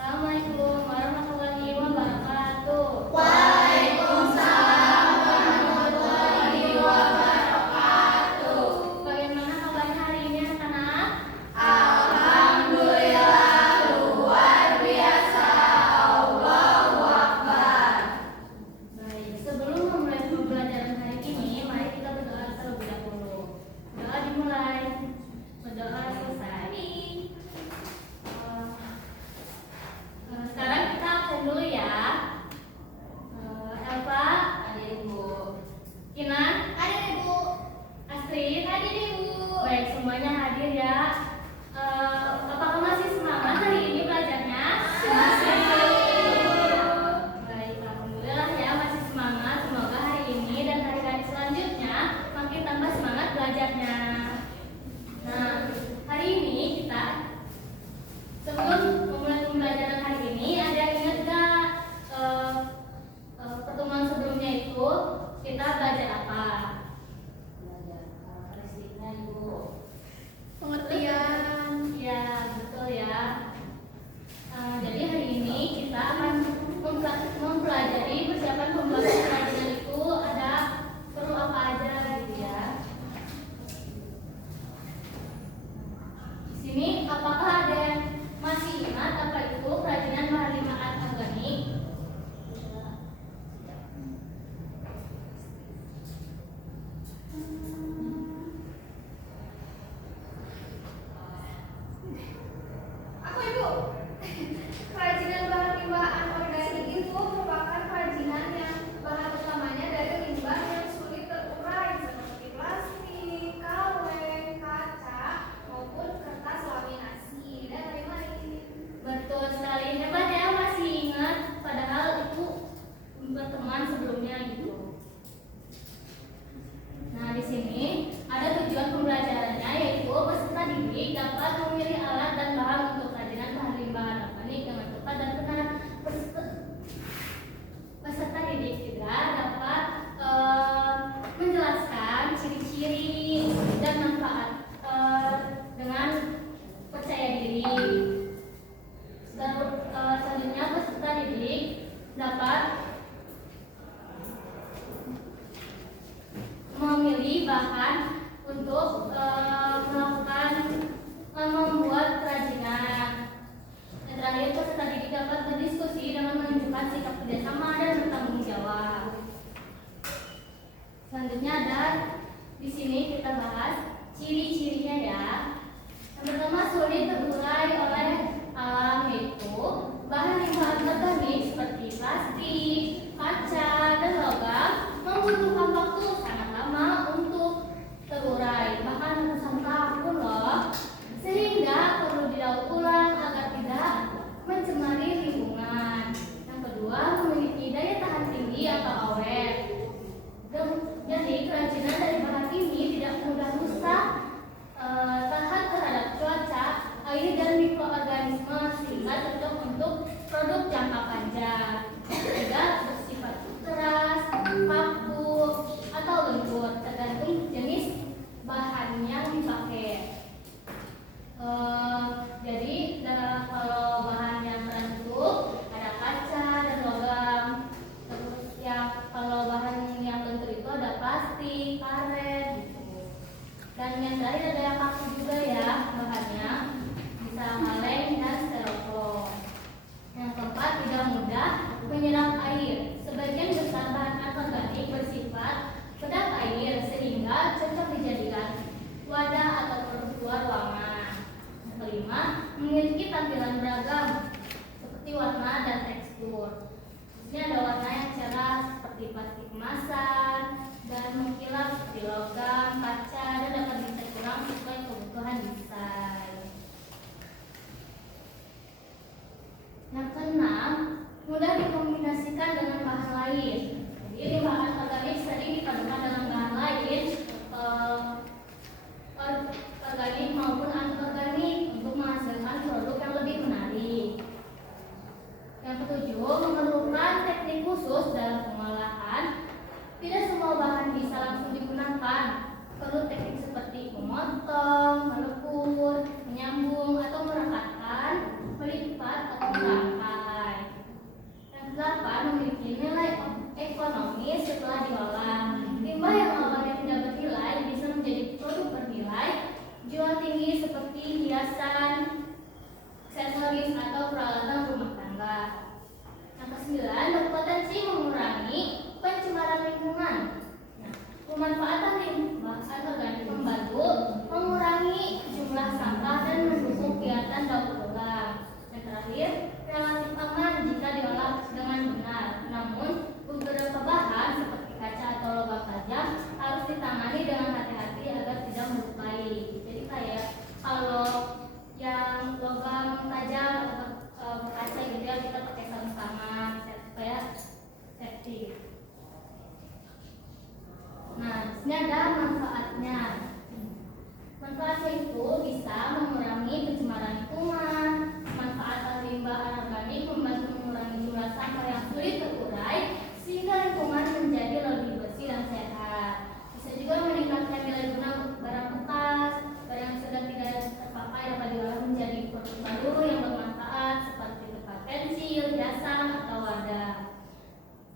Assalamualaikum warahmatullahi wabarakatuh. Waalaikumsalam warahmatullahi wabarakatuh. Bagaimana kabarnya hari ini anak-anak? Alhamdulillah luar biasa. Allahu Akbar. Baik, sebelum memulai pembelajaran hari ini, mari kita berdoa terlebih dahulu. Doa dimulai, berdoa selesai. Sekarang kita absen dulu ya. Elva, Hadir Ibu. Kinan, Hadir Ibu. Astrid, Hadir Ibu. baik semuanya hadir ya. Apakah masih semangat hari ini belajarnya? Masih. Baik, alhamdulillah ya masih semangat. Semoga hari ini dan hari-hari selanjutnya makin tambah semangat belajarnya. Nah, hari ini kita sebelum memulai pembelajaran hari ini ada yang ingat gak pertemuan sebelumnya itu kita belajar apa? Resipnya Ibu. Pengertian. Ya, betul ya. Jadi hari ini kita akan mempelajari persiapan pembelajaran kerajinan itu ada perlu apa aja gitu ya. Di sini apakah ada yang masih ingat apa itu kerajinan bahan limbah organik? Aku Ibu. Kerajinan bahan limbah anorganik itu merupakan kerajinan yang bahan utamanya dari limbah yang sulit terurai seperti plastik, kaleng, kaca maupun kertas laminasi dan lain-lain. Betul sekali, hebat ya masih ingat padahal itu pertemuan sebelumnya gitu. Nah, di sini ada tujuan pembelajarannya yaitu peserta didik dapat memilih alat dan bahan untuk kerajinan bahan limbah organik dengan tepat dan benar. Peserta didik juga dapat menjelaskan ciri-ciri dan manfaat dengan percaya diri. Selanjutnya peserta didik dapat memilih bahan untuk membuat kerajinan. Dan terakhir peserta didik dapat berdiskusi dengan menunjukkan sikap kerjasama dan bertanggung jawab. Selanjutnya ada di sini kita bahas ciri-cirinya ya. Yang pertama sulit terurai oleh alam yaitu bahan limbah organik seperti plastik, kaca, dan logam membutuhkan waktu sangat lama untuk terurai, bahkan ratusan tahun loh, sehingga perlu didaur ulang agar tidak mencemari lingkungan. Yang kedua memiliki daya tahan tinggi atau awet. Jadi kerajinan dari bahan ini tidak mudah rusak, tahan terhadap cuaca, air dan mikroorganisme sehingga cocok untuk produk jangka panjang. Tidak bersifat keras, kaku, atau lentur tergantung jenis bahan yang dipakai. Jadi kalau bahan yang terbentuk ada kaca dan logam. Terus kalau bahan yang lentur itu ada plastik, karet gitu. Dan yang terakhir ada yang kaku juga ya bahannya, bisa kaleng dan styrofoam. Yang keempat tidak mudah menyerap air. Sebagian besar bahan anorganik bersifat kedap air sehingga cocok dijadikan wadah atau produk luar ruangan. Yang kelima memiliki tampilan beragam seperti warna dan tekstur. Di sini ada warna yang cerah seperti plastik kemasan dan mengkilap seperti logam, kaca, dan dapat dicat ulang sesuai kebutuhan desain. Yang keenam, mudah dikombinasikan dengan bahan lain. Jadi bahan organik sering dipadukan dengan bahan lain, organik maupun anorganik untuk menghasilkan produk yang lebih menarik. Yang ketujuh, memerlukan teknik khusus dalam pengolahan. Tidak semua bahan bisa langsung digunakan. Perlu teknik seperti memotong, melebur, produk baru yang bermanfaat seperti tempat pensil, jasa, atau wadah,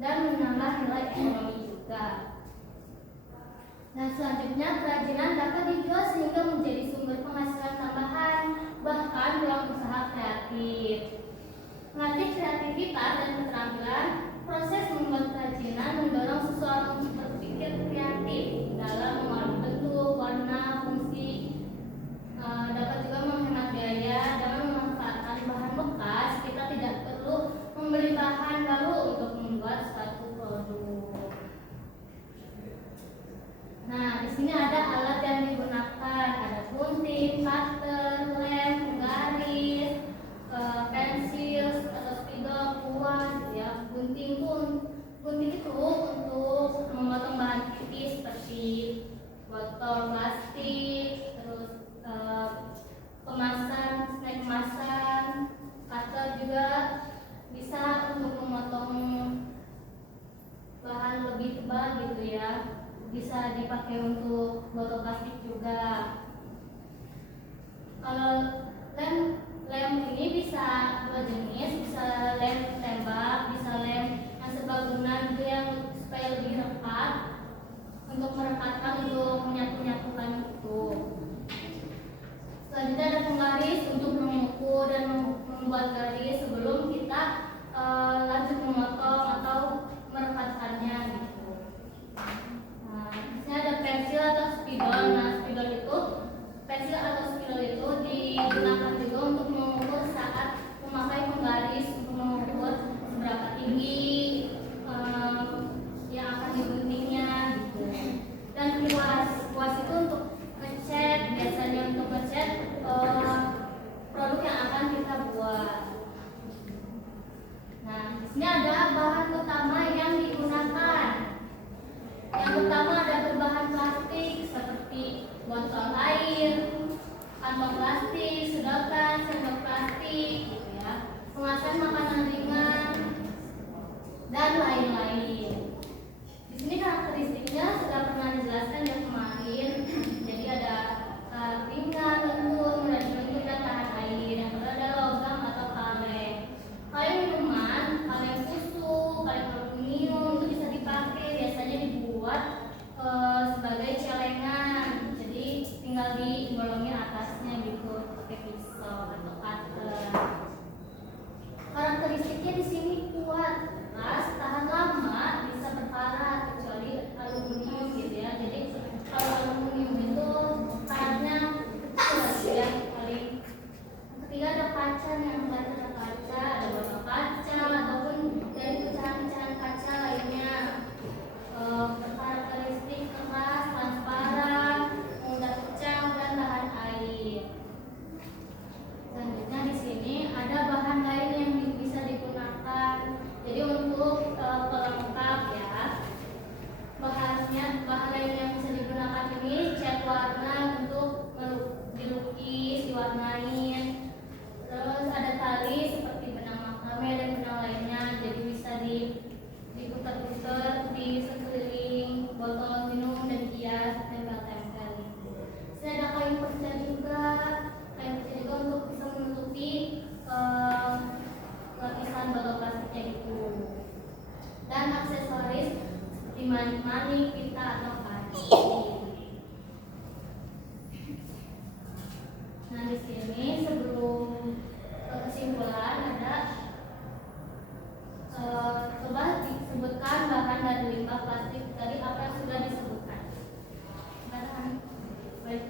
dan menambah nilai ekonomi juga. Nah, selanjutnya kerajinan dapat dijual sehingga menjadi sumber penghasilan tambahan, bahkan dalam usaha kreatif. Melatih kreativitas dan keterampilan, proses membuat kerajinan mendorong seseorang untuk berpikir kreatif dalam mengolah bentuk, warna, fungsi. Dapat juga menghemat biaya dalam memanfaatkan bahan bekas. Kita tidak perlu membeli bahan baru untuk membuat suatu produk. Nah, di sini ada alat yang digunakan, ada gunting, cutter, lem, garis, pensil atau spidol, kuas, ya. Gunting itu untuk memotong bahan tipis seperti botol plastik, terus snack kemasan. Cutter juga bisa untuk memotong bahan lebih tebal gitu ya. Bisa dipakai untuk botol plastik juga. Kalau lem ini bisa dua jenis, bisa lem tembak, bisa lem yang serbaguna gitu yang supaya lebih rekat, untuk merekatkan, untuk menyatu-nyatukan itu. Selanjutnya ada penggaris untuk mengukur dan membuat garis sebelum kita lanjut memotong atau merekatkannya gitu. Nah, disini ada pensil atau spidol. Nah, pensil atau spidol itu digunakan juga untuk mengukur saat memakai penggaris, untuk mengukur seberapa tinggi yang akan diguntingnya gitu. Dan kuas itu untuk ngecat, biasanya untuk ngecat produk yang akan kita buat. Nah, di sini ada bahan utama yang digunakan. Yang pertama ada berbahan plastik seperti botol air, kantong plastik, sedotan, sendok plastik, gitu ya, kemasan makanan ringan, dan lain-lain. Di sini karakteristiknya sudah pernah dijelaskan yang kemarin. Jadi ada ringan, lembut, mudah dibentuk dan tahan air. Yang kedua ada logam atau kaleng. Kaleng minuman, kaleng susu, kaleng aluminium itu bisa dipakai, biasanya dibuat sebagai celengan. Jadi tinggal digolongin atasnya gitu pakai pisau atau cutter. Karakteristiknya di sini kuat, keras, tahan lama, bisa berkarat kecuali aluminium gitu ya. Jadi kalau aluminium itu karatnya kecil ya paling. Ketiga ada kaca, yang ada kaca, ada botol kaca ataupun dari pecahan-pecahan kaca lainnya. Berkarakteristik keras, transparan, mudah pecah dan tahan air. Selanjutnya di sini ada bahan lain yang bisa digunakan. Jadi untuk pelengkap ya, bahan lain yang bisa digunakan ini cat warna untuk dilukis, diwarnain. Terus ada tali seperti benang makramé dan benang lainnya. Jadi bisa diputar-putar di sekeliling botol minum dan hias, tempel-tempel. Sini ada kain perca juga. Kain perca juga untuk bisa menutupi lapisan botol plastiknya itu. Dan aksesoris seperti manik-manik, pita atau kancing. Nah, di sini sebelum kesimpulan ada coba disebutkan bahan dari limbah plastik tadi apa yang sudah disebutkan. Baik.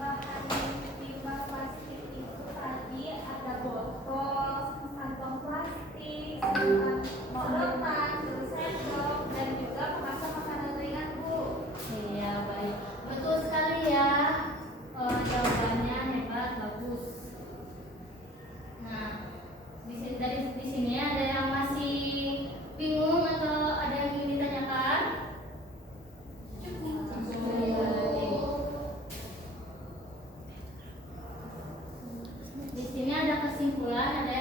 Bahan limbah plastik itu tadi ada botol, kantong plastik, sedotan, terus sendok, dan juga kemasan makanan ringan, Bu. Iya, baik. Betul sekali ya. Jawabannya hebat, bagus. Nah, di sini ada yang masih bingung atau ada yang ingin ditanyakan? Di sini ada kesimpulan, ada